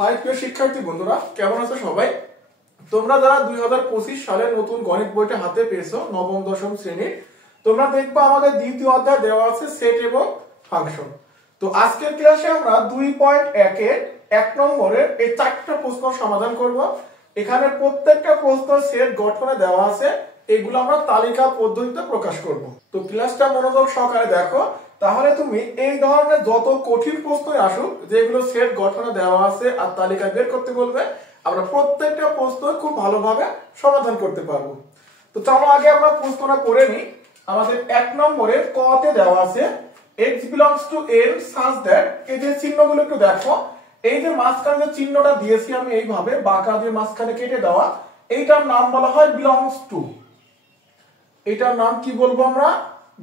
High প্রিয় শিক্ষার্থী বন্ধুরা, কেমন আছো সবাই? তোমরা যারা 2025 সালে নতুন গণিত বইটা হাতে পেয়েছো নবম দশম শ্রেণীর, তোমরা দেখবা আমাদের দ্বিতীয় অধ্যায় দেওয়া আছে সেট এবং ফাংশন। তো আজকের ক্লাসে আমরা 2.1 এর 1 নম্বরের এই 4টা প্রশ্ন সমাধান করব। এখানে প্রত্যেকটা প্রশ্ন সেট গঠনে দেওয়া আছে, এগুলো আমরা তালিকা পদ্ধতিতে প্রকাশ করব। তো ক্লাসটা মনোযোগ সহকারে দেখো, তাহলে তুমি এই ধরনের যত কঠিন প্রশ্নই আসুক, যেগুলো সেট গঠনে দেওয়া আছে আর তালিকা বের করতে বলবে, আমরা প্রত্যেকটা প্রশ্ন খুব ভালোভাবে সমাধান করতে পারবো। তো চলো আগে আমরা প্রশ্নটা পড়ে নিই। আমাদের 1 নম্বরে ক তে দেওয়া আছে x belongs to n such that, এই যে চিহ্নগুলো একটু দেখো, এই যে মাঝখানে যে চিহ্নটা দিয়েছি আমি এইভাবে বাঁকা দিয়ে মাঝখানে কেটে দেওয়া, এইটার নাম বলা হয় belongs to। এটার নাম কি বলবো আমরা?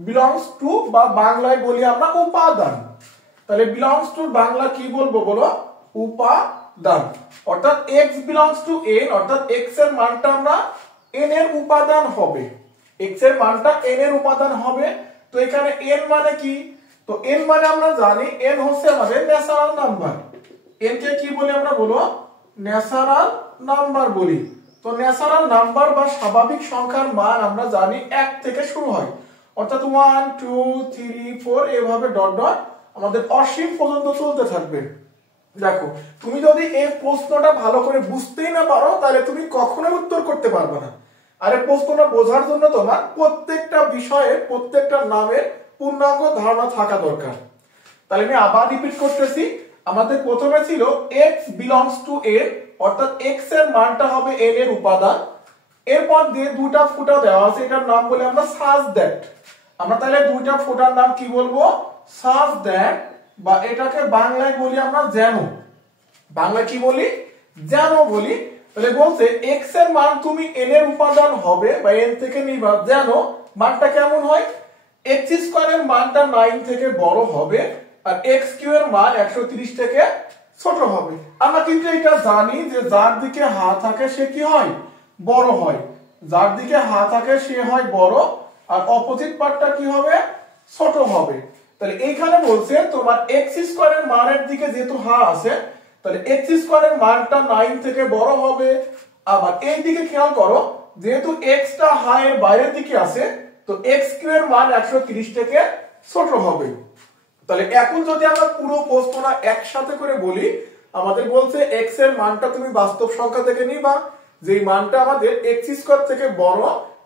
belongs to, বা বাংলায় বলি আমরা উপাদান। তাহলে belongs to বাংলা কি বলবো বলো? উপাদান। অর্থাৎ x belongs to n, অর্থাৎ x এর মানটা আমরা n এর উপাদান হবে, x এর মানটা n এর উপাদান হবে। তো এখানে n মানে কি? তো n মানে আমরা জানি n হচ্ছে আমাদের ন্যাচারাল নাম্বার। n কে কি বলি আমরা বলো? ন্যাচারাল নাম্বার বলি। তো ন্যাচারাল নাম্বার বা স্বাভাবিক সংখ্যার মান আমরা জানি 1 থেকে শুরু হয়, অর্থাৎ 1 2 3 4 এভাবে ডট ডট আমাদের অসীম পর্যন্ত চলতে থাকবে। দেখো, তুমি যদি এই প্রশ্নটা ভালো করে বুঝতেই না পারো, তাহলে তুমি কখনোই উত্তর করতে পারবে না। আর এই প্রশ্নটা বোঝার জন্য তোমার প্রত্যেকটা বিষয়ে প্রত্যেকটা নামের পূর্ণাঙ্গ ধারণা থাকা দরকার। তাহলে আমি আবার রিপিট করতেছি। আমাদের প্রথমে ছিল x belongs to n, অর্থাৎ x এর মানটা হবে n এর উপাদান। এরপর দিয়ে দুটো ফুটা দেওয়া আছে, এটার নাম বলি আমরা such that। আমরা তাহলে দুইটা ফুটার নাম কি বলবো? such that, বা এটাকে বাংলায় বলি আমরা যেন। বাংলা কি বলি? যেন বলি। তাহলে বলছে x এর মান তুমি n এর উপাদান হবে বা n থেকে নিবা, যেন মানটা কেমন হয়? x স্কয়ার এর মানটা 9 থেকে বড় হবে আর x কিউ এর মান 130 থেকে ছোট হবে। আমরা কিন্তু এটা জানি যে যার দিকে হাত থাকে সে কি হয়? বড় হয়। যার দিকে হাত থাকে সে হয় বড়, আর অপোজিট পার্টটা কি হবে? ছোট হবে। তাহলে এইখানে বলছে তোমার x স্কয়ার এর মানের দিকে যেহেতু হা আছে, তাহলে x স্কয়ার এর মানটা 9 থেকে বড় হবে। আবার এই দিকে খেয়াল করো, যেহেতু x টা হা এর বাইরের দিকে আছে, তো x কিউ এর মান 130 থেকে ছোট হবে। তাহলে এখন যদি আমরা পুরো প্রশ্নটা একসাথে করে বলি, আমাদের বলছে x এর মানটা তুমি বাস্তব সংখ্যা থেকে নিবা, যেই মানটা আমাদের x স্কয়ার থেকে বড়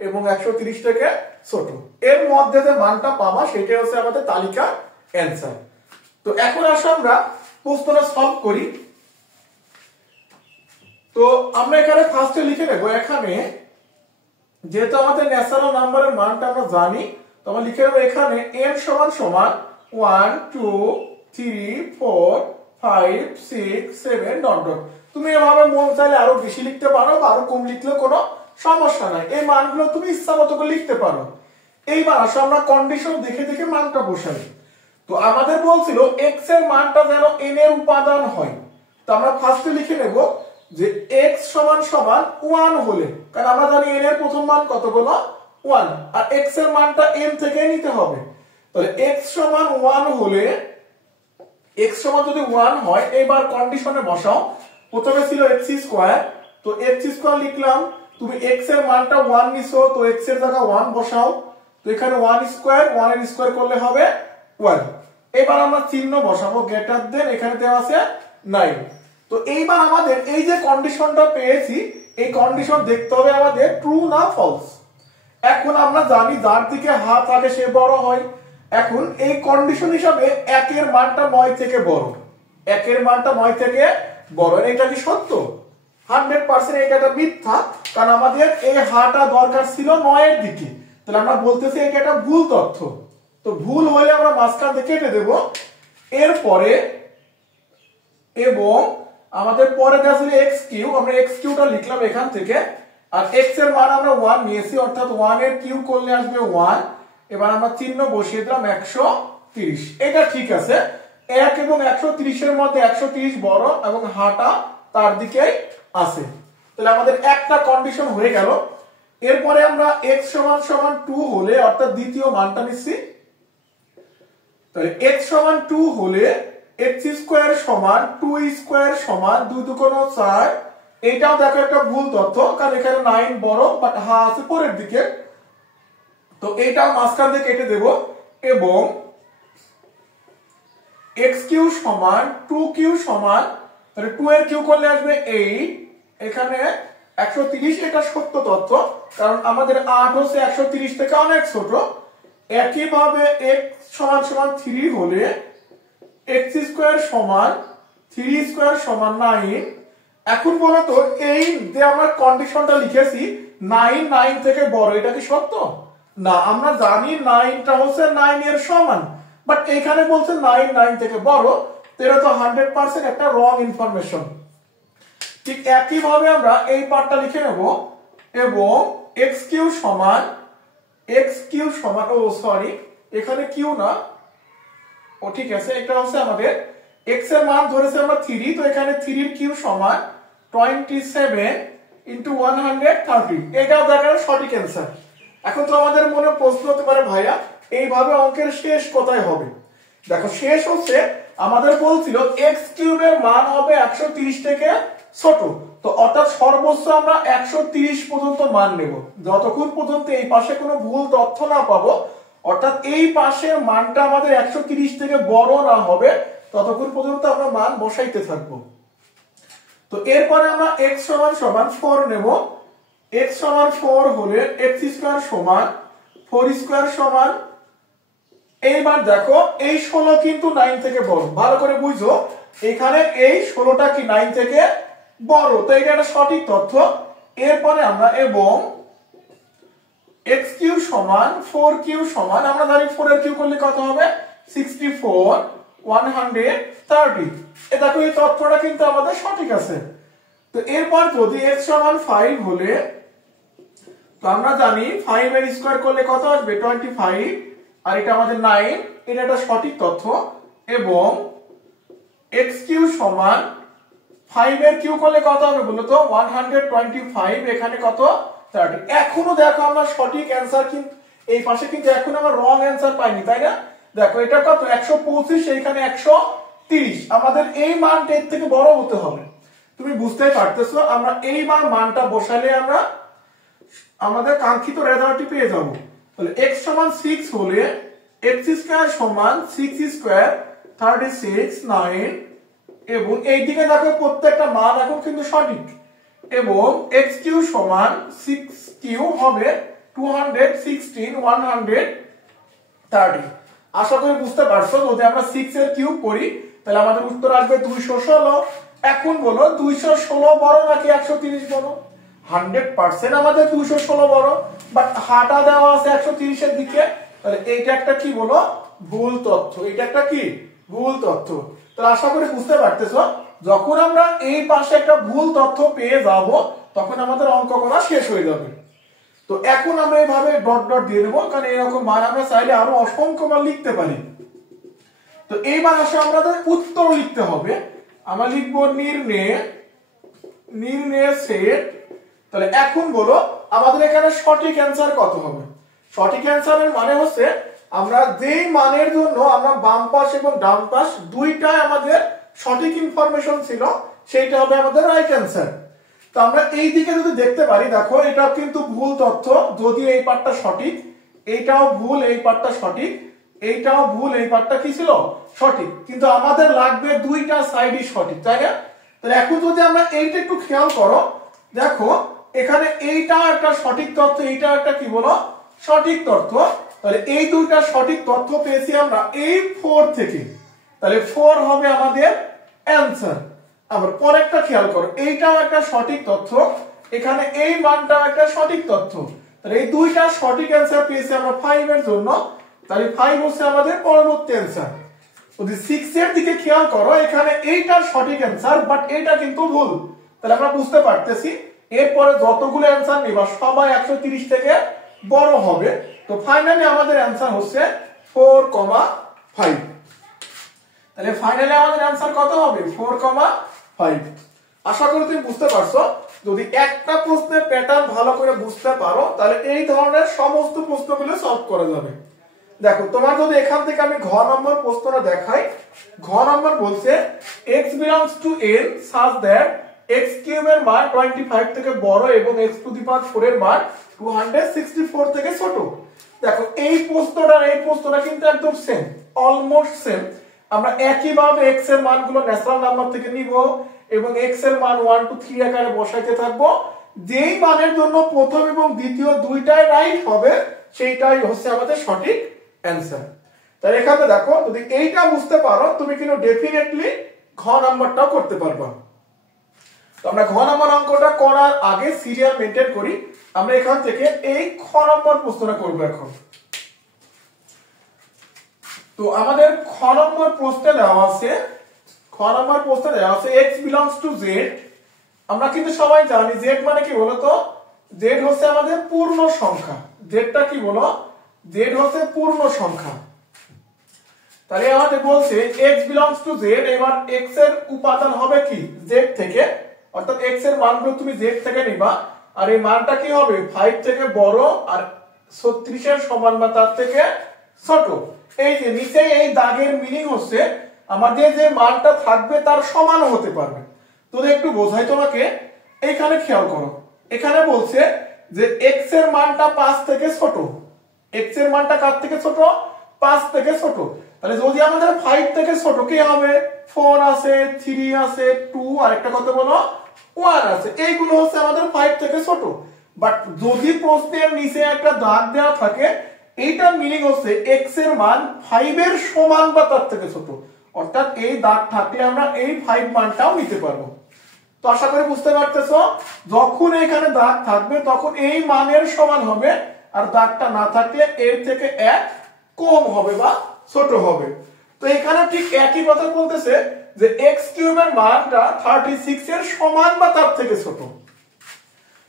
এবং 130 থেকে ছোট। এর মধ্যে যে মানটা পাবা সেটা হচ্ছে আমাদের তালিকার অ্যানসার। তো এখন আসো আমরা প্রশ্নটা সলভ করি। তো আমরা এখানে ফার্স্টে লিখে নেব, এখানে যেহেতু আমাদের ন্যাচারাল নাম্বারের মানটা আমরা জানি, তো আমরা লিখে নেব এখানে n সমান সমান 1 2 3 4 5 6 7 ডট ডট। তুমি এভাবে মন চাইলে আরো বেশি লিখতে পারো বা আরো কম লিখলেও কোনো সমস্যা নাই, এই মানগুলো তুমি ইচ্ছা মতো করে লিখতে পারো। এইবার আসো আমরা কন্ডিশন দেখে দেখে মানটা বসাই। তো আমাদের বলছিল x এর মানটা যেন n এর উপাদান হয়। তো আমরা ফার্স্টে লিখে নেব যে x সমান সমান 1 হলে, কারণ আমরা জানি n এর প্রথম মান কত বলো? 1, আর x এর মানটা n থেকে নিতে হবে। তাহলে x সমান 1 হলে, x সমান যদি 1 হয়, এবার কন্ডিশনে বসাও। প্রথমে ছিল x স্কয়ার, তো x স্কয়ার লিখলাম। তুমি x এর মানটা 1 নিছো, তো x এর জায়গা 1 বসাও। তো এখানে 1 স্কয়ার, 1 এর স্কয়ার করলে হবে 1। এবার আমরা চিহ্ন বসাবো গ্রেটার দেন, এখানে দেওয়া আছে 9। তো এইবার আমাদের এই যে কন্ডিশনটা পেয়েছি, এই কন্ডিশন দেখতে হবে আমাদের ট্রু না ফলস। এখন আমরা জানি যার দিকে হাত থাকে সে বড় হয়। এখন এই কন্ডিশন হিসাবে 1 এর মানটা 9 থেকে বড়, 1 এর মানটা 9 থেকে বড়। এটা কি সত্য? 100% এটা একটা মিথ্যা, কারণ আমাদের এই হাটা দরকার ছিল 9 এর দিকে। তাহলে আমরা বলতেছি এটা একটা ভুল তথ্য। তো ভুল হলে আমরা মাঝখান থেকে কেটে দেব। এরপরে এবং আমাদের পরে আছে x কিউ, আমরা x কিউটা লিখলাম এখান থেকে, আর x এর মান আমরা 1 নিয়েছি, অর্থাৎ 1 এর কিউ করলে আসবে 1। এবার আমরা চিহ্ন বসিয়ে দিলাম 130। এটা ঠিক আছে। 1 এবং 130 এর মধ্যে 130 বড় এবং হাটা তার দিকেই আছে। তাহলে আমাদের একটা কন্ডিশন হয়ে গেল। এরপরে আমরা x সমান সমান 2 হলে, অর্থাৎ দ্বিতীয় মানটা নিচ্ছি। তাহলে x সমান 2 হলে x স্কয়ার সমান 2 স্কয়ার সমান 2 দুগুণ 4। এটাও দেখো একটা ভুল তথ্য, কারণ এখানে 9 বড় বাট হা আছে পরের দিকে, তো এটা মাঝখান দিয়ে কেটে দেব। এবং x কিউ সমান 2 কিউ সমান, তাহলে 2 এর কিউ করলে আসবে 8, এখানে 130। এটা সত্য তথ্য, কারণ আমাদের 8 হচ্ছে 130 থেকে অনেক ছোট। একইভাবে x সমান সমান 3 হলে x স্কয়ার সমান 3 স্কয়ার সমান 9। এখন বলো তো, এই যে আমরা কন্ডিশনটা লিখেছি 9 9 থেকে বড়, এটা কি সত্য? না, আমরা জানি 9টা হচ্ছে 9 এর সমান, বাট এখানে বলছে 9 9 থেকে বড়, তো এটা তো 100% একটা রং ইনফরমেশন। ঠিক একই ভাবে আমরা এই পার্টটা লিখে নেব। এবং x কিউ সমান ও সরি, এখানে কিউ না, ও ঠিক আছে, এটা হচ্ছে আমাদের x এর মান ধরেছে আমরা 3, তো এখানে 3 এর কিউ সমান 27 ইনটু 130। এটাও দেখার সঠিক অ্যান্সার। এখন তো আমাদের মনে প্রশ্ন হতে পারে, ভাইয়া এইভাবে অঙ্কের শেষ কোথায় হবে? দেখো, শেষ হচ্ছে আমাদের বলছিল x কিউবের মান হবে 130 থেকে ছোট, তো অর্থাৎ সর্বোচ্চ আমরা 130 পর্যন্ত মান নেব, যতক্ষণ পর্যন্ত এই পাশে কোনো ভুল তথ্য না পাবো, অর্থাৎ এই পাশের মানটা আমাদের 130 থেকে বড় না হবে, ততক্ষণ পর্যন্ত আমরা মান বসাইতে থাকবো। তো এরপরে আমরা x সমান সমান 4 নেব। x সমান 4 হলে x স্কয়ার সমান 4 স্কয়ার সমান, এইবার দেখো এই 16 কিন্তু 9 থেকে বড়, ভালো করে বুঝো, এখানে এই 16টা কি 9 থেকে বড়, তো এটা একটা সঠিক তথ্য। এরপরে আমরা এবং x কিউ সমান 4 কিউ সমান, আমরা জানি 4 এর কিউ করলে কত হবে 64 130। এ দেখো, এই তথ্যটা কিন্তু আমাদের সঠিক আছে। তো এরপর যদি x সমান 5 হলে, তো আমরা জানি 5 এর স্কয়ার করলে কত আসবে 25, আর এটা আমাদের 9, এটা একটা সঠিক তথ্য। এবং x কিউ সমান 5 এর কিউ করলে কত হবে বলো তো 125, এখানে কত 30। এখনো দেখো আমরা সঠিক অ্যানসার কিন্তু এই পাশে কিন্তু এখন আমরা রং অ্যানসার পাইনি, তাই না? দেখো এটা কত 125, এইখানে 130, আমাদের এই মানটা এর থেকে বড় হতে হবে। তুমি বুঝতেই পারতেছো, আমরা এইবার মানটা বসালে আমরা আমাদের কাঙ্ক্ষিত রেজাল্টটি পেয়ে যাব। তাহলে x সমান 6 হলে x স্কয়ার সমান 6 স্কয়ার 36 9, এবং এই দিকে দেখো প্রত্যেকটা মান এখন কিন্তু সঠিক। এবং x কিউ সমান 6 কিউ হবে 216 130। আশা করি বুঝতে পারছো, যদি আমরা 6 এর কিউব করি তাহলে আমাদের উত্তর আসবে 216। এখন বলো 216 বড় নাকি 130 বড়? 100% আমাদের 216 বড়, বাট হাটা দেওয়া আছে 130 এর দিকে, তাহলে এইটা একটা কি বলো ভুল তথ্য, এটা একটা কি ভুল তথ্য। তাহলে আশা করি বুঝতে পারতেছো, যখন আমরা এই পাশে একটা ভুল তথ্য পেয়ে যাব তখন আমাদের অঙ্ক করা শেষ হয়ে যাবে। তো এখন আমরা এইভাবে ডট ডট দিয়ে দেবো, কারণ এরকম মান আমরা চাইলে আরো অসংখ্য বার লিখতে পারি। তো এইবার আসলে আমাদের উত্তর লিখতে হবে। আমরা লিখবো নির্ণয় সেট। তাহলে এখন বলো আমাদের এখানে সঠিক অ্যান্সার কত হবে? সঠিক অ্যান্সারের মানে হচ্ছে আমরা যেই মানের জন্য আমরা বাম পাশ এবং ডান পাশ দুইটাই আমাদের সঠিক ইনফরমেশন ছিল, সেইটা হবে আমাদের রাইট অ্যান্সার। তো আমরা এই দিকে যদি দেখতে পারি, দেখো এটা কিন্তু ভুল তথ্য, যদিও এই পার্টটা সঠিক, এইটাও ভুল, এই পার্টটা সঠিক, এইটাও ভুল, এই পার্টটা কি ছিল সঠিক, কিন্তু আমাদের লাগবে দুইটা সাইডই সঠিক, তাই না? তাহলে এখন যদি আমরা এইটা একটু খেয়াল করো, দেখো এখানে এইটা একটা সঠিক তথ্য, এইটা একটা কি বলো সঠিক তথ্য, তাহলে এই দুইটা সঠিক তথ্য পেয়েছি আমরা এই 4 থেকে, তাহলে 4 হবে আমাদের অ্যান্সার। আবার পরেরটা খেয়াল করো, এইটাও একটা সঠিক তথ্য, এখানে এই মানটাও একটা সঠিক তথ্য, তাহলে এই দুইটা সঠিক অ্যান্সার পেয়েছি আমরা 5 এর জন্য, তাহলে 5 হচ্ছে আমাদের পরবর্তী অ্যান্সার। যদি 6 এর দিকে খেয়াল করো, এখানে এইটা সঠিক অ্যান্সার, বাট এটা কিন্তু ভুল, তাহলে আমরা বুঝতে পারতেছি এরপরে যতগুলো অ্যান্সার নিবা সবাই 130 থেকে বড় হবে। তো ফাইনালি আমাদের অ্যান্সার হচ্ছে 4,5। তাহলে ফাইনালি আমাদের অ্যান্সার কত হবে 4,5। আশা করি তুমি বুঝতে পারছো। যদি একটা প্রশ্নের প্যাটার্ন ভালো করে বুঝতে পারো, তাহলে এই ধরনের সমস্ত প্রশ্নগুলো সলভ করা যাবে। দেখো তোমার যদি এখান থেকে আমি ঘ নম্বর প্রশ্নটা দেখাই, ঘ নম্বর বলছে x belongs to n such that x cube এর মান 25 থেকে বড় এবং x টু দি পাওয়ার 4 এর মান 264 থেকে ছোট। দেখো এই প্রশ্নটা কিন্তু একদম সেম, অলমোস্ট সেম। আমরা একই ভাবে x এর মানগুলো ন্যাচারাল নাম্বার থেকে নিব এবং x এর মান 1 2 3 আকারে বসাইতে থাকবো। যেই মানের জন্য প্রথম এবং দ্বিতীয় দুইটাই রাইট হবে সেইটাই হচ্ছে আমাদের সঠিক অ্যানসার। তাহলে এখানে দেখো যদি এইটা বুঝতে পারো তুমি কিন্তু ডেফিনেটলি ঘ নাম্বারটাও করতে পারবা। তো আমরা ঘ নাম্বার অঙ্কটা করার আগে সিরিয়াল মেইনটেইন করি। আমরা এখান থেকে এই খ নম্বর প্রশ্নটা করব এখন। তো আমাদের খ নম্বর প্রশ্নে দেওয়া আছে x belongs to z। আমরা কিন্তু সবাই জানি z মানে কি বলতো, z হচ্ছে আমাদের পূর্ণ সংখ্যা। zটা কি বলো, z হচ্ছে পূর্ণ সংখ্যা। তাহলে আমাদের বলছে x belongs to z, এবার x এর উপাদান হবে কি z থেকে, অর্থাৎ x এর মানগুলো তুমি z থেকে নিবা আর এই মানটা কি হবে 5 থেকে বড় আর 36 এর সমান বা তার থেকে ছোট। এই যে নিচে এই দাগের মিনিং হচ্ছে আমাদের যে মানটা থাকবে তার সমানও হতে পারবে। তো একটু বোঝাই তোমাকে, এইখানে খেয়াল করো, এখানে বলছে যে x এর মানটা 5 থেকে ছোট। x এর মানটা কার থেকে ছোট, 5 থেকে ছোট। তাহলে যদি আমাদের 5 থেকে ছোট কি হবে, 4 আছে, 3 আছে, 2 আর একটা কত বলো 1 আছে, এইগুলো হচ্ছে আমাদের 5 থেকে ছোট। বাট যদি প্রশ্নের নিচে একটা দাগ দেওয়া থাকে এইটার মিনিং হচ্ছে x এর মান 5 এর সমান বা তার থেকে ছোট, অর্থাৎ এই দাগ থাকলে আমরা এই 5 মানটাও নিতে পারবো। তো আশা করি বুঝতে পারতেছো, যখন এখানে দাগ থাকবে তখন এই মানের সমান হবে আর দাগটা না থাকলে এর থেকে 1 কম হবে বা ছোট হবে। তো এখানে ঠিক একই কথা বলতেছে যে x কিউব এর মানটা 36 এর সমান বা তার থেকে ছোট।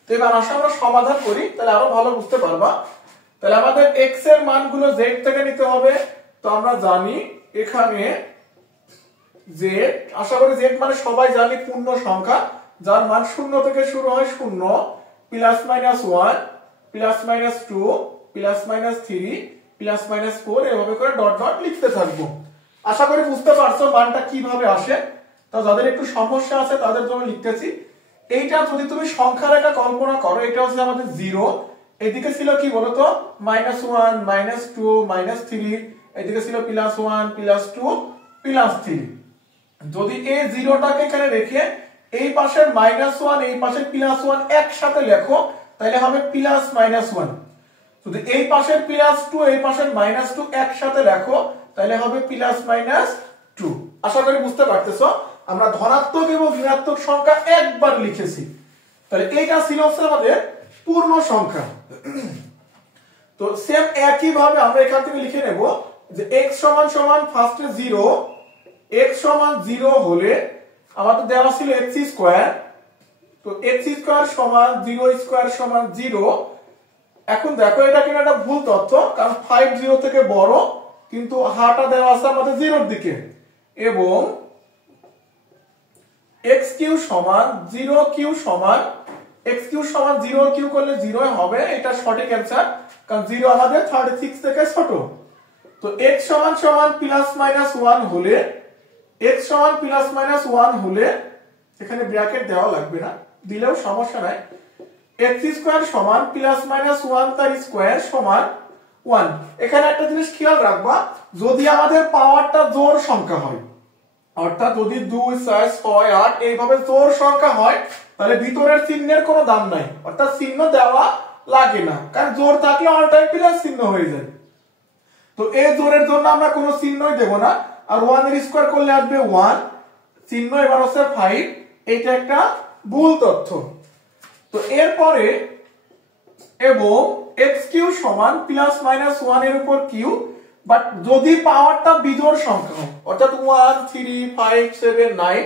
তো এবার আসলে আমরা সমাধান করি, তাহলে আরো ভালো বুঝতে পারবা। তাহলে আমাদের x এর মানগুলো z থেকে নিতে হবে। তো আমরা জানি এখানে z, আশা করি z মানে সবাই জানি পূর্ণ সংখ্যা যার মান 0 থেকে শুরু হয়, 0 plus minus 1 plus minus 2 plus minus 3 plus minus 4 এভাবে করে ডট ডট লিখতে থাকবো। আশা করি বুঝতে পারছো মানটা কিভাবে আসে। তো যাদের একটু সমস্যা আছে তাদের জন্য লিখতেছি। এইটা যদি তুমি সংখ্যা রেখা কল্পনা করো, এটা হচ্ছে আমাদের 0, এদিকে ছিল কি বলতো -1 -2 -3, এদিকে ছিল +1 +2 +3। যদি এই 0টাকে এখানে রেখে এই পাশের -1 এই পাশের +1 একসাথে লেখো তাহলে হবে +-1। যদি এই পাশের +2 এই পাশের -2 একসাথে লেখো তাহলে হবে +-2। আশা করি বুঝতে পারতেছো আমরা ধনাত্মক এবং ঋণাত্মক সংখ্যা একবার লিখেছি। তাহলে এইটা ছিল আমাদের পূর্ণ সংখ্যা। তো সেম একই ভাবে আমরা এখান থেকে লিখে নেব যে x সমান ফার্স্টে 0, x সমান 0 হলে আমাদের দেওয়া ছিল x স্কয়ার। তো x স্কয়ার সমান 0 স্কয়ার সমান 0। এখন দেখো এটা কিন্তু একটা ভুল তথ্য, কারণ 5 0 থেকে বড় কিন্তু হাটা দেওয়া আছে আমাদের 0 এর দিকে, এবং x কিউ সমান 0 কিউ সমান x কিউ সমান 0 কিউ করলে 0 হবে, এটা সঠিক অ্যানসার, কারণ 0 আমাদের 36 থেকে ছোট। তো x সমান +-1 হলে x সমান +-1 হলে এখানে ব্র্যাকেট দেওয়া লাগবে না, দিলেও সমস্যা নাই। x স্কয়ার সমান +-1 তার স্কয়ার সমান 1। এখানে একটা জিনিস খেয়াল রাখবা, যদি আমাদের পাওয়ারটা জোড় সংখ্যা হয়, অর্থাৎ যদি 2 4 6 8 এইভাবে জোড় সংখ্যা হয় তাহলে ভিতরের চিহ্নের কোনো দাম নাই, অর্থাৎ চিহ্ন দেওয়া লাগে না, কারণ জোড় থাকলে অল টাইম প্লাস চিহ্ন হয়ে যায়। তো এই জোড়ের জন্য আমরা কোনো চিহ্নই দেব না, আর 1 এর স্কয়ার করলে আসবে 1, চিহ্ন এবার হচ্ছে 5, এটা একটা ভুল তথ্য। তো এরপরে এবং x কিউ সমান +-1 এর উপর কিউ, বাট যদি পাওয়ারটা বিজোড় সংখ্যা হয়, অর্থাৎ 1 3 5 7 9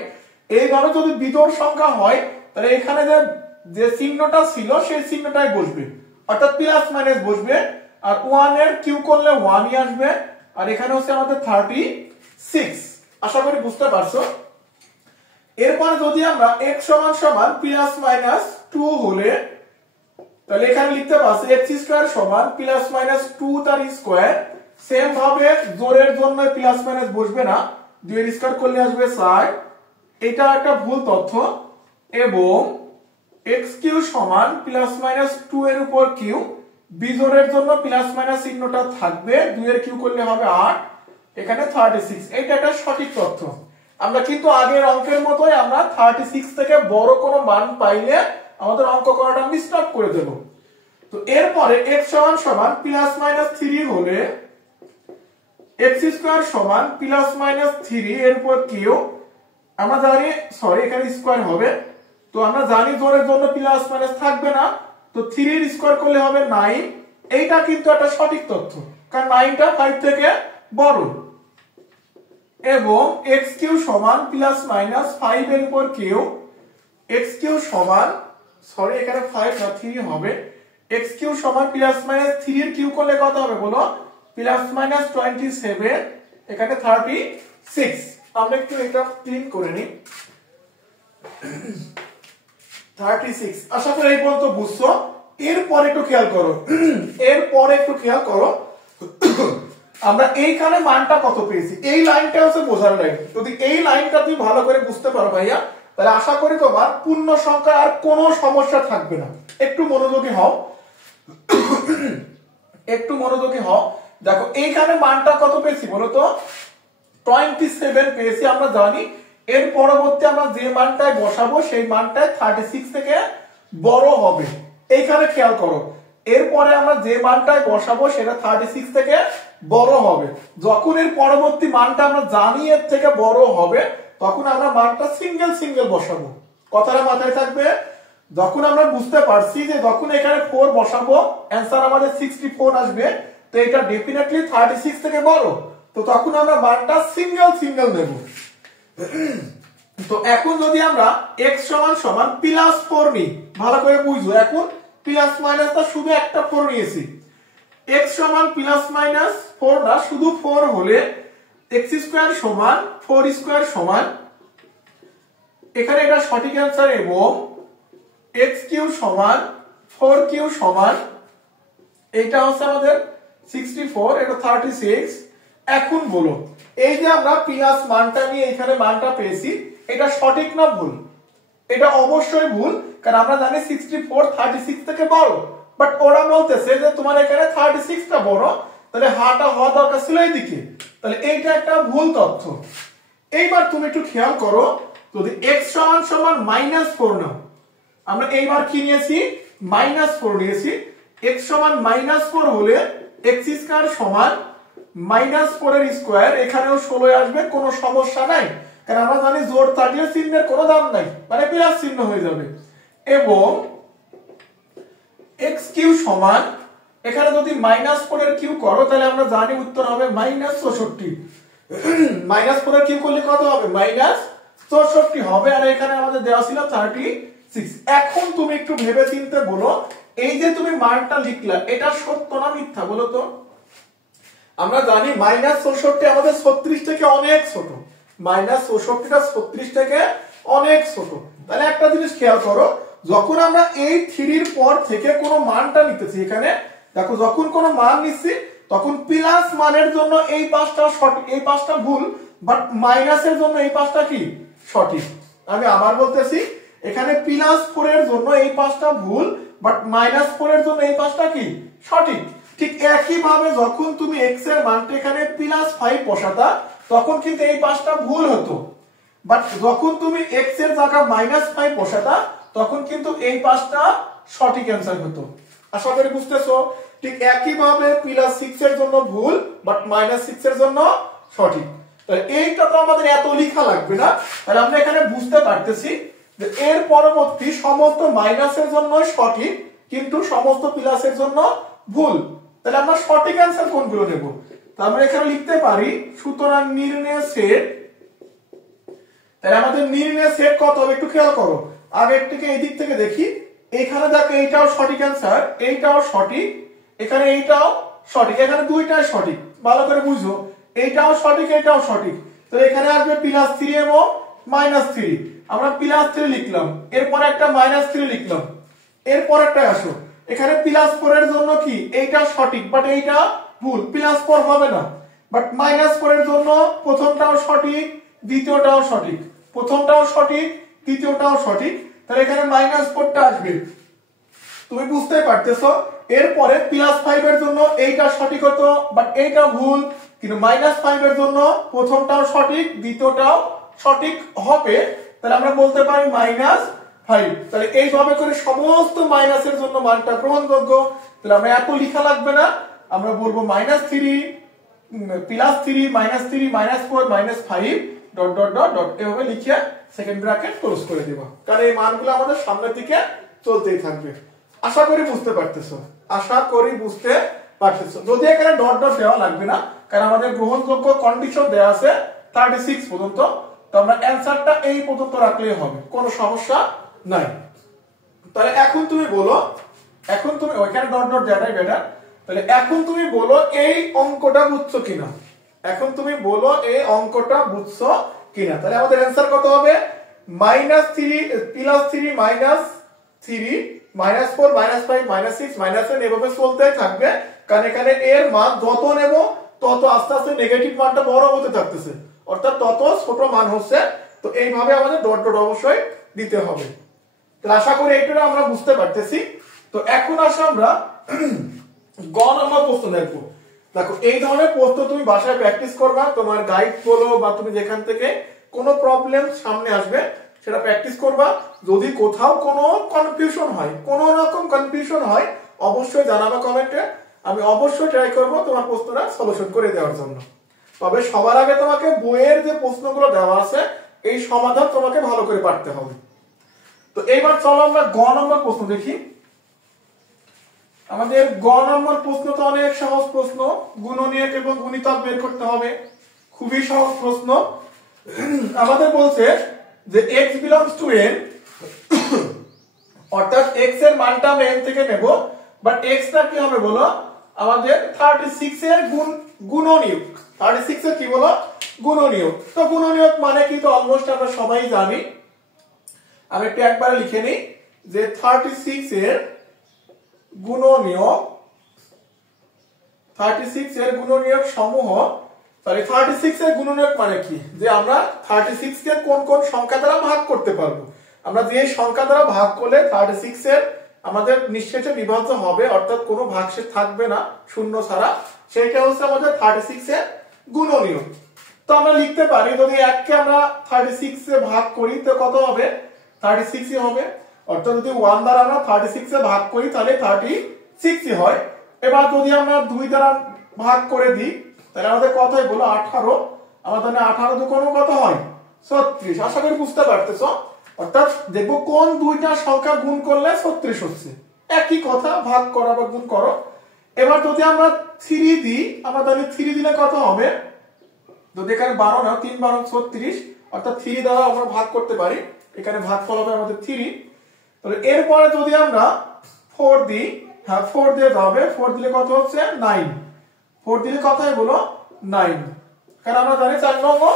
এইভাবে যদি বিজোড় সংখ্যা হয় তাহলে এখানে যে চিহ্নটা ছিল সেই চিহ্নটাই বসবে, অর্থাৎ প্লাস মাইনাস বসবে, আর 1 এর কিউ করলে 1ই আসবে, আর এখানে হচ্ছে আমাদের 36। আশা করি বুঝতে পারছো। এরপর যদি আমরা x সমান +-2 হলে তাহলে এখানে লিখতে পারছি x স্কয়ার সমান +-2 তার স্কয়ার সেম ভাবে জোরের জন্য প্লাস মাইনাস বসবে না, 2 এর স্কয়ার করলে আসবে 4, এটা একটা ভুল তথ্য। এবং x কিউ সমান প্লাস মাইনাস 2 এর উপর কিউ, বিজোড়ের জন্য প্লাস মাইনাস চিহ্নটা থাকবে, 2 এর কিউ করলে হবে 8, এখানে 36, এটা একটা সঠিক তথ্য। আমরা কিন্তু আগের অঙ্কের মতোই আমরা 36 থেকে বড় কোনো মান পাইলে আমাদের অঙ্ক করাটা আমি স্টপ করে দেব। তো এরপরে x সমান প্লাস মাইনাস 3 হলে x স্কয়ার সমান প্লাস মাইনাস 3 এর উপর কিউ, আমরা জানি সরি এখানে স্কয়ার হবে, তো আমরা জানি জোরের জন্য প্লাস মাইনাস থাকবে না, তো 3 এর স্কয়ার করলে হবে 9, এইটা কিন্তু একটা সঠিক তথ্য কারণ 9টা 5 থেকে বড়। এবং x কিউ সমান প্লাস মাইনাস 5 এর উপর কিউ, x কিউ সমান সরি এখানে 5 না 3 হবে, x কিউ সমান প্লাস মাইনাস 3 এর কিউ করলে কত হবে বলো, প্লাস মাইনাস 27, এখানে 36। আমরা একটু এটা ক্লিন করে নিই। 36, আশা করি এই পর্যন্ত বুঝছো। এরপর একটু খেয়াল করো, আমরা এইখানে মানটা কত পেয়েছি, এই লাইনটা হচ্ছে বোঝার লাইন। যদি এই লাইনটা তুমি ভালো করে বুঝতে পারো ভাইয়া, তাহলে আশা করি তোমার পূর্ণ সংখ্যা আর কোনো সমস্যা থাকবে না। একটু মনোযোগী হও, দেখো এইখানে মানটা কত পেয়েছি বলো তো, 27 পেয়েছি। আমরা জানি এর পরবর্তী আমরা যে মানটায় বসাবো সেই মানটায় 36 থেকে বড় হবে। এইখানে খেয়াল করো, এরপরে আমরা যে মানটায় বসাবো সেটা 36 থেকে বড় হবে। যখন এর পরবর্তী মানটা আমরা জানি এর থেকে বড় হবে, তখন আমরা মানটা সিঙ্গেল বসাবো। কথাটা মাথায় থাকবে। যখন আমরা বুঝতে পারছি যে যখন এখানে 4 বসাবো অ্যান্সার আমাদের 64 আসবে, তো এটা ডেফিনেটলি 36 থেকে বড়, তো তখন আমরা মানটা সিঙ্গেল নেব। তো এখন যদি আমরা x সমান প্লাস 4 নিই, ভালো করে বুঝো, এখন প্লাস মাইনাসটা শুধু একটা 4 নিয়েছি। x সমান প্লাস মাইনাস 4 না, শুধু 4 হলে x স্কয়ার সমান 4 স্কয়ার সমান, এখানে এটা সঠিক অ্যান্সার। এবং x কিউ সমান 4 কিউ সমান, এটা হচ্ছে আমাদের 64, এটা 36। এখন বলো, এই যে আমরা প্লাস মানটা নিয়ে এখানে মানটা পেয়েছি, এটা সঠিক না ভুল? এটা অবশ্যই ভুল, কারণ আমরা জানি 64 36 থেকে বড়, বাট ওরা বলতেছে যে তোমার এখানে 36টা বড়, তাহলে হাটা হওয়া দরকার ছিল এইদিকে, তাহলে এইটা একটা ভুল তথ্য। এইবার তুমি একটু খেয়াল করো, যদি x সমান -4 নাও, আমরা এইবার কি নিয়েছি, -4 নিয়েছি। x সমান -4 হলে x স্কয়ার সমান -4 এর স্কয়ার, এখানেও 16 আসবে, কোনো সমস্যা নাই, কারণ আমরা জানি জোড় থাকলে চিহ্নের কোনো দাম নাই, মানে প্লাস চিহ্ন হয়ে যাবে। এবং x কিউ সমান, এখানে যদি -4 এর কিউ করো তাহলে আমরা জানি উত্তর হবে -64, -4 এর কিউ করলে কত হবে, -64 হবে, আর এখানে আমাদের দেওয়া ছিল 36। এখন তুমি একটু ভেবে চিন্তে বলো, এই যে তুমি মানটা লিখলা এটা সত্য না মিথ্যা বলো তো? আমরা জানি -64 আমাদের 36 থেকে অনেক ছোট, -64টা 36 থেকে অনেক ছোট। তাহলে একটা জিনিস খেয়াল করো, যখন আমরা এই 3 এর পর থেকে কোনো মানটা নিতেছি, এখানে দেখো যখন কোনো মান নিচ্ছি তখন প্লাস মানের জন্য এই পাঁচটা সঠিক, এই পাঁচটা ভুল, বাট মাইনাসের জন্য এই পাঁচটা কি সঠিক। আমি আবার বলতেছি, এখানে +4 এর জন্য এই পাঁচটা ভুল, বাট -4 এর জন্য এই পাঁচটা কি সঠিক। ঠিক একই ভাবে যখন তুমি x এর মানটা এখানে +5 বসাতা, তখন কিন্তু এই পাঁচটা ভুল হতো, বাট যখন তুমি x এর জায়গা -5 বসাতা, তখন কিন্তু এই পাঁচটা সঠিক অ্যান্সার হতো। আশা করি বুঝতেছো। ঠিক একই ভাবে +6 এর জন্য ভুল, বাট -6 এর জন্য সঠিক। তাহলে এইটা তো আমাদের এত লেখা লাগবে না, তাহলে আমরা এখানে বুঝতে পারতেছি যে এর পরবর্তী সমস্ত মাইনাসের জন্য সঠিক, কিন্তু সমস্ত প্লাসের জন্য ভুল। তাহলে আমরা সঠিক অ্যান্সার কোনগুলো নেব? তাহলে আমরা এখানে লিখতে পারি, সুতরাং নির্ণয় সেট। তাহলে আমাদের নির্ণয় সেট কত হবে একটু খেয়াল করো, আগের থেকে এই দিক থেকে দেখি। এখানে দেখো এইটাও সঠিক অ্যান্সার, এইটাও সঠিক, এখানে এইটাও সঠিক, এখানে দুইটাই সঠিক, ভালো করে বুঝো, এইটাও সঠিক এটাও সঠিক। তো এখানে আসবে +3 এবং -3, আমরা +3 লিখলাম, এরপর একটা -3 লিখলাম, এরপর একটা আসো, এখানে +4 এর জন্য কি এইটা সঠিক, বাট এইটা ভুল, +4 হবে না। বাট -4 এর জন্য প্রথমটাও সঠিক, দ্বিতীয়টাও সঠিক, প্রথমটাও সঠিক, দ্বিতীয়টাও সঠিক, তাহলে এখানে -4টা আসবে। তুমি বুঝতেই পারতেছো। এরপরে +5 এর জন্য এইটা সঠিক হতো, বাট এইটা ভুল, কিন্তু -5 এর জন্য প্রথমটাও সঠিক, দ্বিতীয়টাও সঠিক হবে, তাহলে আমরা বলতে পারি -5। তাহলে এইভাবে করে সমস্ত মাইনাসের জন্য মানটা গ্রহণযোগ্য। তাহলে আমরা এত লেখা লাগবে না, আমরা বলবো -3 +3 -3 -4 -5 ডট ডট ডট ডট এভাবে লিখে সেকেন্ড ব্র্যাকেট ক্লোজ করে দেব, কারণ এই মানগুলো আমাদের সামনের দিকে চলতেই থাকবে। আশা করি বুঝতে পারতেছো, আশা করি বুঝতে পারতেছো। যদি এখানে ডট ডট দেওয়া লাগবে না, কারণ আমাদের গ্রহণযোগ্য কন্ডিশন দেওয়া আছে 36 পর্যন্ত, তো আমরা অ্যানসারটা এই পর্যন্ত রাখলেই হবে, কোনো সমস্যা নাই। তাহলে এখন তুমি বলো, এখন তুমি ওইখানে ডট ডট দেওয়াটাই বেটার। তাহলে এখন তুমি বলো এই অঙ্কটা বুঝছো কিনা, এখন তুমি বলো এই অঙ্কটা বুঝছো কিনা। তাহলে আমাদের অ্যানসার কত হবে? -3 +3 -3 -4 -5 -6 -7 এভাবে চলতেই থাকবে, কারণ এখানে এর মান যত নেব তত আস্তে আস্তে নেগেটিভ মানটা বড় হতে থাকতেছে, অর্থাৎ তত ছোট মান হচ্ছে। তো এইভাবে আমাদের ডট ডট অবশ্যই দিতে হবে। তো আশা করি এইটা আমরা বুঝতে পারতেছি। তো এখন আসো আমরা গ নম্বর প্রশ্ন দেখবো। দেখো এই ধরনের প্রশ্ন তুমি বাসায় প্র্যাকটিস করবা, তোমার গাইড বলো বা তুমি যেখান থেকে কোনো প্রবলেম সামনে আসবে সেটা প্র্যাকটিস করবা। যদি কোথাও কোনো কনফিউশন হয়, কোনো রকম কনফিউশন হয়, অবশ্যই জানাবা কমেন্টে, আমি অবশ্যই ট্রাই করব তোমার প্রশ্নটা সলিউশন করে দেওয়ার জন্য। তবে সবার আগে তোমাকে বইয়ের যে প্রশ্নগুলো দেওয়া আছে এই সমাধান তোমাকে ভালো করে পারতে হবে। তো এইবার চলো আমরা গ নম্বর প্রশ্ন দেখি। আমাদের গ নম্বর প্রশ্ন তো অনেক সহজ প্রশ্ন, গুণনীয়ক এবং গুণিতক বের করতে হবে, খুবই সহজ প্রশ্ন। আমাদের বলছে যে x belongs to n, অর্থাৎ x এর মানটা আমরা n থেকে নেব, বাট x টা কি হবে বলো? আমাদের 36 এর গুণনীয়ক। 36 এর কি বলো? গুণনীয়ক। তো গুণনীয়ক মানে কি তো অলমোস্ট আমরা সবাই জানি। আমি একটু একবার লিখে নিই যে 36 এর গুণনীয়ক, 36 এর গুণনীয়ক সমূহ, সরি 36 এর গুণনীয়ক মানে কি, যে আমরা 36 কে কোন কোন সংখ্যা দ্বারা ভাগ করতে পারবো। আমরা যে সংখ্যা দ্বারা ভাগ করলে 36 এর আমাদের নিঃশেষে বিভাজ্য হবে, অর্থাৎ কোনো ভাগশেষ থাকবে না শূন্য ছাড়া, সেইটা হচ্ছে আমাদের 36 এর গুণনীয়ক। তো আমরা লিখতে পারি যদি 1 কে আমরা 36 এ ভাগ করি তো কত হবে? 36 ই হবে। অর্থাৎ যদি 1 দ্বারা আমরা 36 এ ভাগ করি তাহলে 36 ই হয়। এবার যদি আমরা 2 দ্বারা ভাগ করে দিই তাহলে আমাদের কত হয় বলো? 18। আমাদের 18 দুগুণ কত হয়? 36। আশা করি বুঝতে পারতেছো। অর্থাৎ দেখবো কোন দুইটা সংখ্যা গুণ করলে 36 হচ্ছে, একই কথা, ভাগ করা বা গুণ করো। এবার যদি আমরা 3 দিই, আমরা তাহলে 3 দিলে কত হবে? যদি এখানে 12 নাও, 3 12 36, অর্থাৎ 3 দ্বারা আমরা ভাগ করতে পারি, এখানে ভাগফল হবে আমাদের 3। তাহলে এরপরে যদি আমরা 4 দিই, হ্যাঁ 4 দিয়ে যাবে, 4 দিলে কত হচ্ছে? 9। 4 দিলে কত হয় বলো? 9। কারণ আমরা জানি 4 9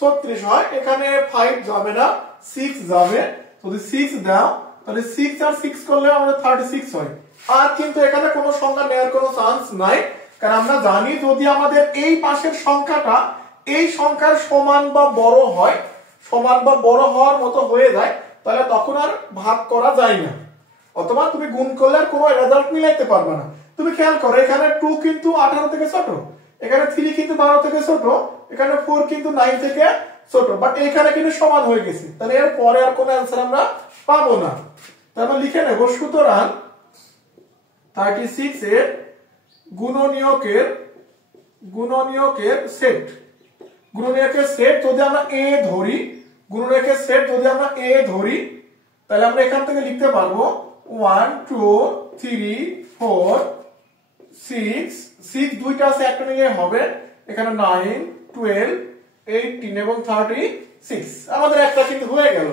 36 হয়, এখানে 5 যাবে না, 6 যাবে। যদি 6 দাও তাহলে 6 আর 6 করলে আমাদের 36 হয়। আর কিন্তু এখানে কোনো সংখ্যা নেওয়ার কোনো চান্স নাই, কারণ আমরা জানি যদি আমাদের এই পাশের সংখ্যাটা এই সংখ্যার সমান বা বড় হয়, সমান বা বড় হওয়ার মতো হয়ে যায়, তাহলে তখন আর ভাগ করা যায় না, অথবা তুমি গুণ করলে আর কোনো রেজাল্ট মিলাইতে পারবে না। তুমি খেয়াল করো এখানে 2 কিন্তু 18 থেকে ছোট, এখানে 3 কিন্তু 12 থেকে ছোট, এখানে 4 কিন্তু 9 থেকে ছোট, বাট এখানে কিন্তু সমান হয়ে গেছে। তাহলে এর পরে আর কোনো অ্যানসার আমরা পাবো না। তারপর লিখে নেব, সুতরাং 36 এর গুণনীয়কের সেট, গুণনীয়কের সেট যদি আমরা a ধরি, গুণনীয়কের সেট যদি আমরা a ধরি, তাহলে আমরা এখান থেকে লিখতে পারবো 1 2 3 4 6, 6 দুইটা আছে, একটা নিয়ে হবে, এখানে 9 12 18 এবং 36, আমাদের একটা কিন্তু হয়ে গেল।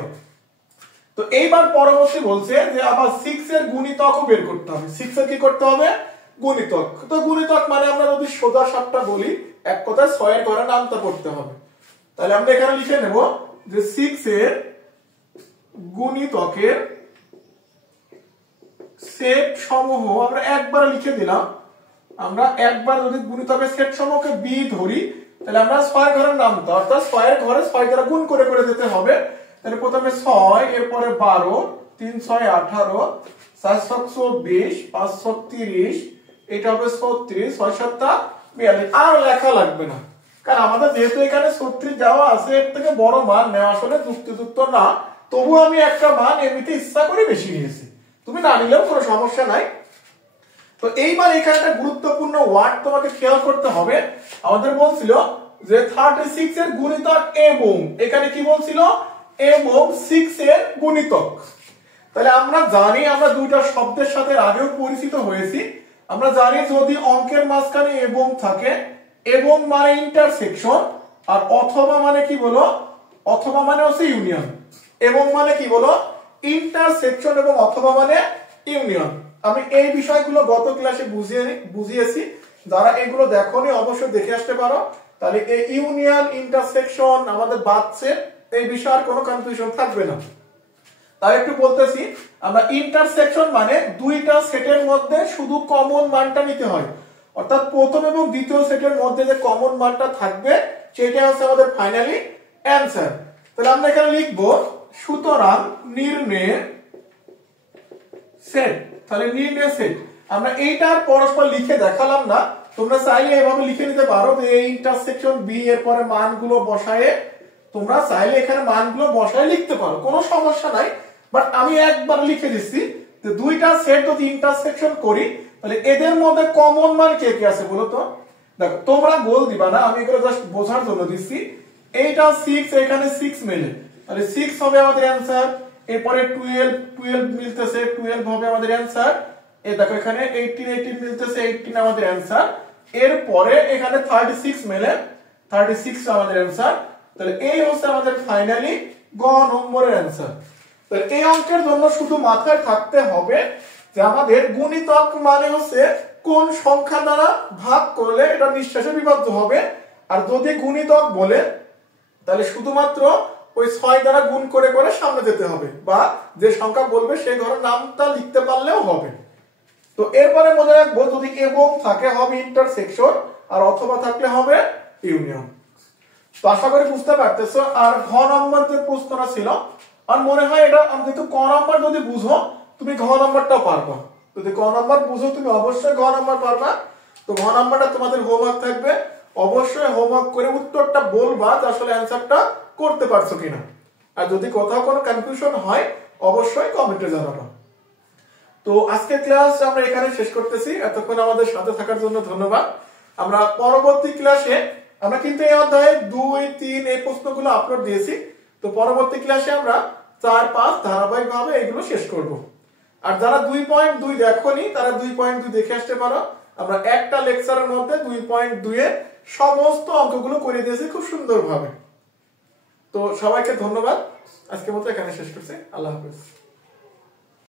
তো এইবার পরবর্তী বলছে যে আবার 6 এর গুণিতকও বের করতে হবে। 6 এর কি করতে হবে? গুণিতক। তো গুণিতক মানে আমরা যদি সোজা সাপটা বলি, এক কথায় 6 এর ঘরে নামতা পড়তে হবে। তাহলে আমরা এখানে লিখে নেব যে 6 এর গুণিতকের সেট সমূহ আমরা একবার লিখে দিলাম আমরা একবার যদি গুণিতকের সেট সমূহকে বি ধরি তাহলে আমরা 6 ঘরের নামতা অর্থাৎ 6 এর ঘরে 6 দ্বারা গুণ করে করে যেতে হবে। তাহলে প্রথমে 6, এরপরে 12, 3 6 18, 4 7 20, 5 7 30, এটা হবে 36, 6 7 42। আর লেখা লাগবে না, কারণ আমাদের যেহেতু এখানে 36 দেওয়া আছে, এর থেকে বড় মান নেওয়া আসলে যুক্তিযুক্ত না। তবু আমি একটা মান এমনিতে ইচ্ছা করে বেশি নিয়েছি, তুমি না নিলেও কোনো সমস্যা নাই। তো এইবার এখানে একটা গুরুত্বপূর্ণ ওয়ার্ড তোমাকে খেয়াল করতে হবে। আমাদের বলছিল যে 36 এর গুণিতক এবং, এখানে কি বলছিল, এবং 6 এর গুণিতক। তাহলে আমরা জানি, আমরা দুইটা শব্দের সাথে আগেও পরিচিত হয়েছি। আমরা জানি যদি অঙ্কের মাঝখানে এবং থাকে, এবং মানে ইন্টারসেকশন, আর অথবা মানে কি বলো, অথবা মানে হচ্ছে ইউনিয়ন। এবং মানে কি বলো, ইন্টারসেকশন, এবং অথবা মানে ইউনিয়ন। আমি এই বিষয়গুলো গত ক্লাসে বুঝিয়েছি। যারা এগুলো দেখোনি অবশ্যই দেখে আসতে পারো। তাহলে এই ইউনিয়ন, ইন্টারসেকশন আমাদের বাদছে, এই বিষয়ে আর কোনো কনফিউশন থাকবে না। তাই একটু বলতেছি, আমরা ইন্টারসেকশন মানে দুইটা সেটের মধ্যে শুধু কমন মানটা নিতে হয়, অর্থাৎ প্রথম এবং দ্বিতীয় সেটের মধ্যে যে কমন মানটা থাকবে সেটাই হচ্ছে আমাদের ফাইনালি অ্যানসার। তাহলে আমরা এখানে লিখবো সুতরাং নির্ণয় সেট। তাহলে নির্ণয় সেট আমরা এইটার পরস্পর লিখে দেখালাম না, তোমরা চাইলে এভাবে লিখে নিতে পারো যে এই ইন্টারসেকশন বি এর পরে মানগুলো বসায়ে তোমরা চাইলে এখানে মানগুলো বসায় লিখতে পারো, কোনো সমস্যা নাই। বাট আমি একবার লিখে দিচ্ছি যে দুইটা সেট যদি ইন্টারসেকশন করি তাহলে এদের মধ্যে কমন মান কে কে আছে বলো তো। দেখো তোমরা গোল দিবা না, আমি এগুলো জাস্ট বোঝার জন্য দিচ্ছি। এইটা 6, এখানে 6 মেলে, তাহলে 6 হবে আমাদের অ্যানসার। এরপরে 12 মিলতেছে, 12 হবে আমাদের অ্যানসার। এই দেখো এখানে 18 মিলতেছে, 18 আমাদের অ্যানসার। এরপরে এখানে 36 মেলে, 36 আমাদের অ্যানসার। তাহলে এই হচ্ছে আমাদের ফাইনালি গ নম্বরের অ্যানসার। তাহলে এই অঙ্কের জন্য শুধু মাথায় থাকতে হবে যে আমাদের গুণিতক মানে হচ্ছে কোন সংখ্যা দ্বারা ভাগ করলে এটা নিঃশেষে বিভাজ্য হবে। আর যদি গুণিতক বলে তাহলে শুধুমাত্র ওই 6 দ্বারা গুণ করে করে সামনে যেতে হবে, বা যে সংখ্যা বলবে সেই ঘরের নামটা লিখতে পারলেও হবে। তো এরপরে মনে রাখবো যদি এবং থাকে হবে ইন্টারসেকশন, আর অথবা থাকলে হবে ইউনিয়ন। তো আশা করি বুঝতে পারতেছো। আর ঘ নম্বর যে প্রশ্নটা ছিল, আর মনে হয় এটা কিন্তু ক নম্বর যদি বুঝো তুমি ঘ নম্বরটাও পারবা। যদি ক নম্বর বুঝো তুমি অবশ্যই ঘ নম্বর পারবা। তো ঘ নম্বরটা তোমাদের হোমওয়ার্ক থাকবে, অবশ্যই হোমওয়ার্ক করে উত্তরটা বলবা যে আসলে অ্যানসারটা করতে পারছো কিনা। আর যদি কোথাও কোনো কনফিউশন হয় অবশ্যই কমেন্টে জানাবা। তো আজকের ক্লাস আমরা এখানে শেষ করতেছি। এতক্ষণ আমাদের সাথে থাকার জন্য ধন্যবাদ। আমরা পরবর্তী ক্লাসে আমরা কিন্তু এই অধ্যায়ে 2, 3 এই প্রশ্নগুলো আপলোড দিয়েছি। তো পরবর্তী ক্লাসে আমরা 4, 5 ধারাবাহিকভাবে এগুলো শেষ করব। আর যারা 2.2 দেখোনি তারা 2.2 দেখে আসতে পারো। আমরা একটা লেকচারের মধ্যে 2.2 এর সমস্ত অঙ্কগুলো করে দিয়েছি খুব সুন্দরভাবে। তো সবাইকে ধন্যবাদ। আজকের মতো এখানে শেষ করছি। আল্লাহ হাফেজ।